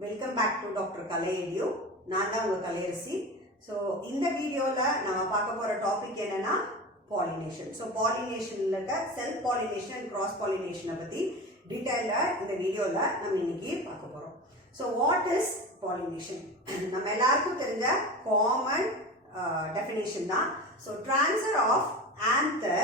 Welcome back to Dr. Kalai Edu. நான் தான் உங்க கலையரசி. So இந்த வீடியோல நாம பார்க்க போற டாபிக் என்னன்னா pollination. So pollination இருக்க self pollination and cross pollination பத்தி டீடைலா இந்த வீடியோல நம்ம இன்னைக்கு பார்க்க போறோம். So what is pollination? நம்ம எல்லாருக்கும் தெரிஞ்ச common definition தான். So transfer of anther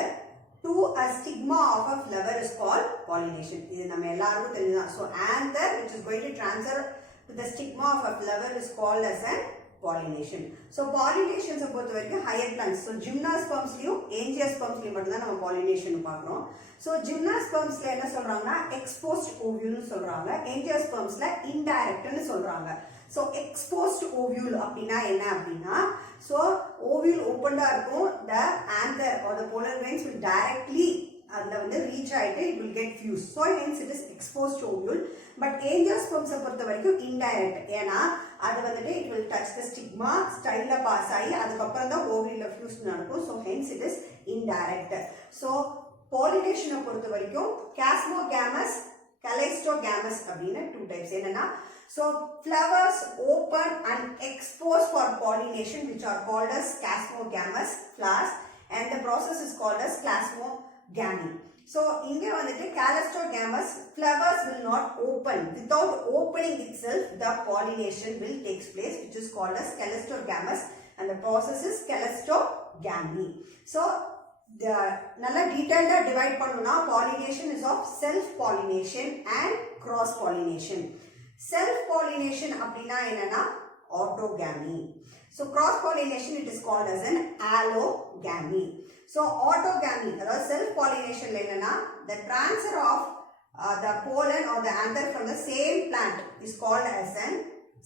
to a stigma of a flower is called pollination. இது நம்ம எல்லாருக்கும் தெரிஞ்சதா. So anther which is going to transfer to the stigma of a flower is called as a pollination. So pollination பொறுத்த வரைக்கும் higher plants. So gymnospermsலயும் angiospermsலயும் மட்டும் தான் நம்ம pollination பார்க்கறோம். So gymnospermsல என்ன சொல்றாங்கன்னா exposed ovule னு சொல்றாங்க. angiospermsல indirect னு சொல்றாங்க. So exposed ovule அப்படினா என்ன அப்படினா so ovule opened இருக்கும் the anther or the pollen grains will directly அதுல வந்து reach ஆயிட்டு it will get fused. So hence it is exposed ovule. But angiosperms பொறுத்த வரைக்கும் indirect. ஏனா அது வந்துட்டு it will touch the stigma, styleல pass ஆகி அதுக்கு அப்புறம் தான் ovule fuse நடக்கும். So hence it is indirect. So pollination பொறுத்த வரைக்கும் chasmogamous, callistogamous அப்படின two types. என்னன்னா so flowers open and expose for pollination which are called as chasmogamous flowers and the process is called as plasmogamy. So inge vandute callistogamous flowers will not open. Without opening itself the pollination will takes place which is called as callistogamous and the process is calistogamy. So the nalla detailed divide pannuna pollination is of self pollination and cross pollination. Self pollination அப்படினா என்னன்னா autogamy. So cross pollination it is called as an allogamy. So autogamy அதாவது self pollination என்னன்னா the transfer of the pollen or the anther from the same plant is called as an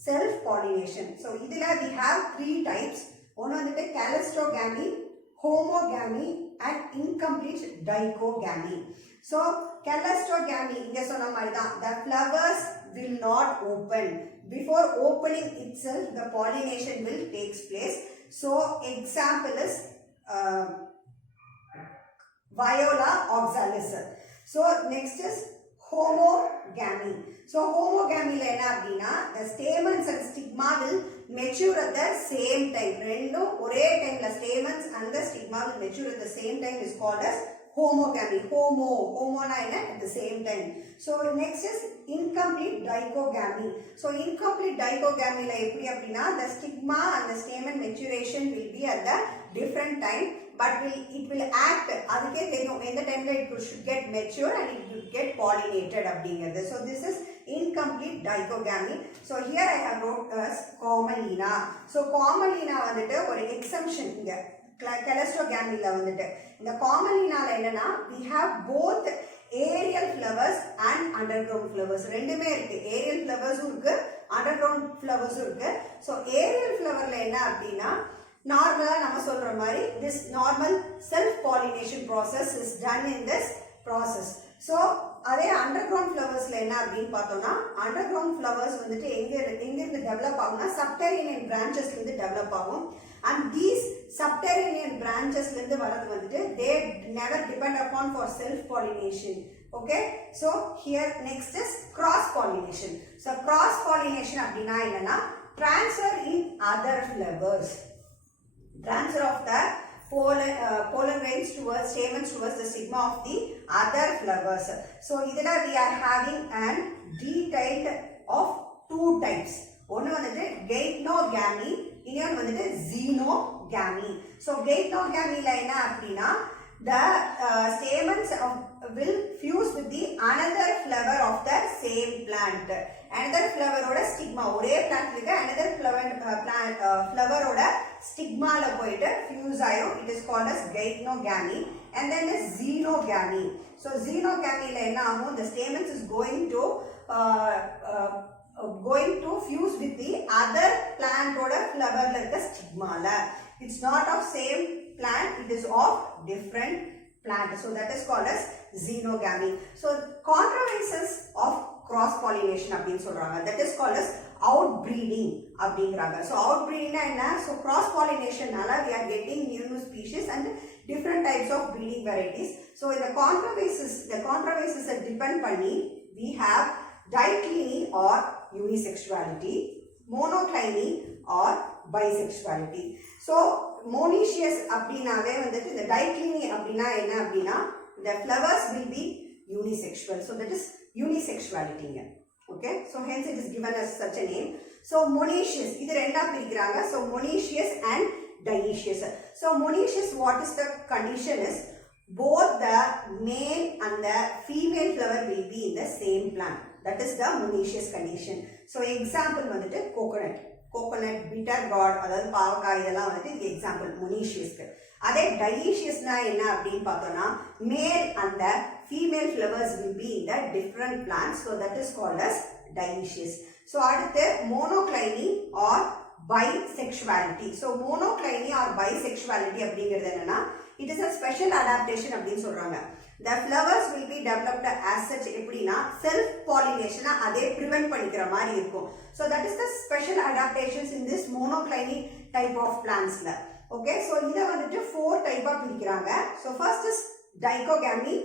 self pollination. So இதுல we have three types. ஒன்னு வந்துட்டு calistogamy, homogamy and incomplete dichogamy. So calistogamy இங்க சொன்ன மாதிரி தான் the flowers will not open. Before opening itself the pollination will takes place. So example is Viola oxalis. So next is homogamy. So homogamy la enna appadina the stamens and stigma will mature at the same time. Rendu ore time la stamens and the stigma will mature at the same time is called as homogamy. Homo na enna at the same time. So next is incomplete dichogamy. So incomplete dichogamy la eppadi appadina the stigma and the stamen maturation will be at the different time but it will act adukku theriyum endha time la it should get mature and it will get pollinated அப்படிங்கிறது. So this is incomplete dichogamy. So here I have wrote as commelina. So commelina வந்துட்டு ஒரு exemption இங்க calistogamy ல வந்துட்டு இந்த commelina ல என்னன்னா we have both aerial flowers and underground flowers. ரெண்டுமே இருக்கு. aerial flowers இருக்கு, underground flowers இருக்கு. So aerial flower ல என்ன அப்படினா நார்மலா நம்ம சொல்ற மாதிரி this normal self pollination process is done in this process. So அதே underground flowers ல என்ன அப்படினு பார்த்தோம்னா underground flowers வந்துட்டு எங்க இருந்து டெவலப் ஆகும்னா subterranean branches ல இருந்து டெவலப் ஆகும் and these subterranean branches ல இருந்து வரது வந்துட்டு they never depend upon for self pollination. Okay, so here next is cross pollination. So cross pollination அப்படினா என்னன்னா transfer in other flowers, transfer of the pollen grains towards stamens towards the stigma of the other flowers. So idhula we are having an detailed of two types. One வந்துட்டு geitonogamy, இன்னொரு வந்துட்டு xenogamy. So geitonogamy ல என்ன அப்படினா the stamens will fuse with the another flower of the same plant. Another flower oda stigma ஒரே plant ல another flower oda stigma ல போயிட்டு fuse ஆயிரும். It is called as geitonogamy. And then is xenogamy. So xenogamy ல என்ன ஆகும் the stamens is going to fuse with the other plant oda flower ல இருக்க stigma ல. It's not of same plant, it is of different plant. So that is called as xenogamy. So controversies of cross pollination அப்படினு சொல்றாங்க. That is called as outbreeding அப்படிங்கறாங்க. So outbreeding na enna? So cross pollination nala we are getting new species and different types of breeding varieties. So in the controversies depend பண்ணி we have dichotomy or unisexuality, monocliny or bisexuality. So monoecious அப்படினாவே வந்துட்டு இந்த dicliny அப்படினா என்ன அப்படினா the flowers will be unisexual. So that is unisexuality. Okay, so hence it is given as such a name. So monoecious இது ரெண்டா பிரிக்கிறாங்க. So monoecious and dioecious. So monoecious, what is the condition is both the male and the female flower will be in the same plant. That is the monoecious condition. So example வந்துட்டு coconut bitter gourd அதாவது பாவக்காய் இதெல்லாம் வந்து example monoecious. அதே dioecious னா என்ன அப்படினு பார்த்தோம்னா male and the female flowers will be in the different plants. So that is called as dioecious. So அடுத்து monocliny or bisexuality. So monocliny or bisexuality அப்படிங்கிறது என்னன்னா it is a special adaptation அப்படின்னு சொல்றாங்க. The flowers will be developed as such எப்படினா self pollination அதே prevent பண்ணிக்கிற மாதிரி இருக்கும். So that is the special adaptations in this monocliny type of plants ல. Okay, so இத வந்துட்டு 4 டைப்பா பிரிக்கிறாங்க. So first is dichogamy.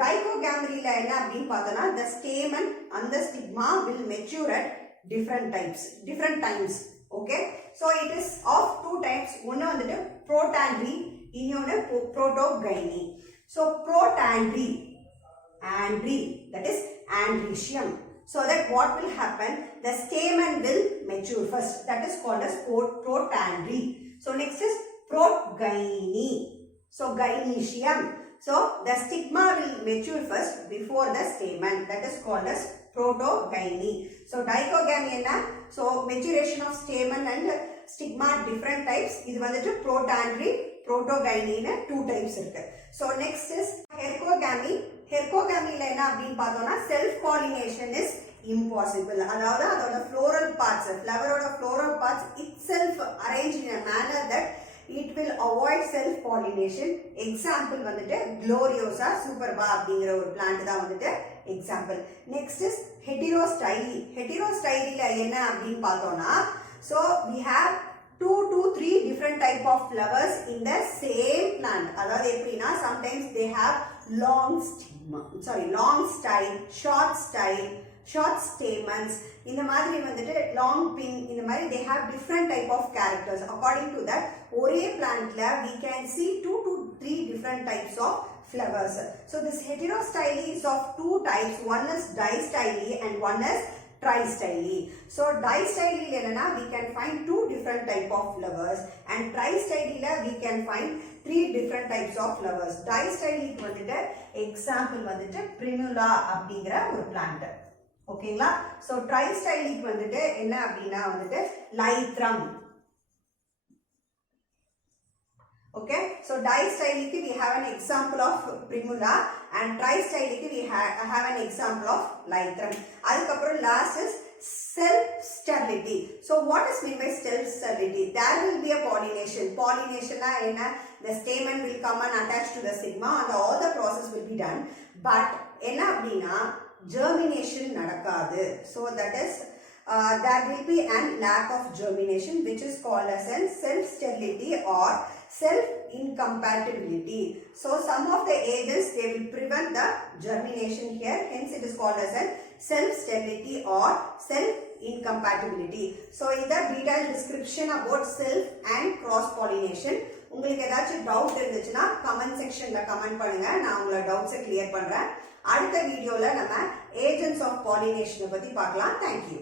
Dichogamy ல என்ன அப்படினு பார்த்தனா the stamen and the stigma will mature at different times. Okay, so it is of two types. ஒன்னு வந்துட்டு protandry, இன்னொன்னு protogyny. So protandry, that is andrecium. So that what will happen, the stamen will mature first. That is called as protandry. So next is protogyny. So gynecium. So the stigma will mature first before the stamen. That is called as protogyny. So dichogamy enna? So maturation of stamen and stigma different types. இது வந்துட்டு protandry, protogyny னு two types இருக்கு. So next is hercogamy. Hercogamy ல என்ன அப்படினு பார்த்தோம்னா self pollination is impossible. அதாவது அதோட floral parts, flower ஓட floral parts itself arranged in a manner that it will avoid self pollination. Example வந்துட்டு gloriosa superba அப்படிங்கற ஒரு plant தான் வந்துட்டு example. Next is heterostyly. Heterostyly ல என்ன அப்படினு பார்த்தோம்னா so we have 2 to 3 different type of flowers in the same plant. அதாவது எப்படினா sometimes they have long style, short stamens, இந்த மாதிரி வந்துட்டு long pin, இந்த மாதிரி they have different type of characters. According to that ஒரே plantல we can see 2 to 3 different types of flowers. So this heterostyly is of two types. One is distyly and one is tristyly. So distyly la we can find two different type of flowers and tristyly la we can find three different types of flowers. Distyly ku vandute example vandute primula அப்படிங்கற ஒரு plant. ஓகேங்களா? So tristyly ku vandute என்ன அப்படினா vandute lythrum. Okay, so distylic we have an example of primula and tristylic we have an example of lythrum. Adukaprom last is self sterility. So what is meant by self sterility? There will be a pollination. Pollination na enna, the stamen will come and attach to the stigma and all the process will be done, but enna appadina germination nadakadu. So that is there will be a lack of germination, which is called as self sterility or self incompatibility. So some of the agents they will prevent the germination here, hence it is called as self sterility or self incompatibility. So in the detailed description about self and cross pollination. உங்களுக்கு ஏதாச்சும் doubt இருந்துச்சுன்னா comment செக்ஷன்ல comment பண்ணுங்க, நான் உங்களோட டவுட்ஸை clear பண்றேன். அடுத்த வீடியோல நம்ம ஏஜென்ட்ஸ் ஆஃப் பாலினேஷனை பத்தி பார்க்கலாம். Thank you.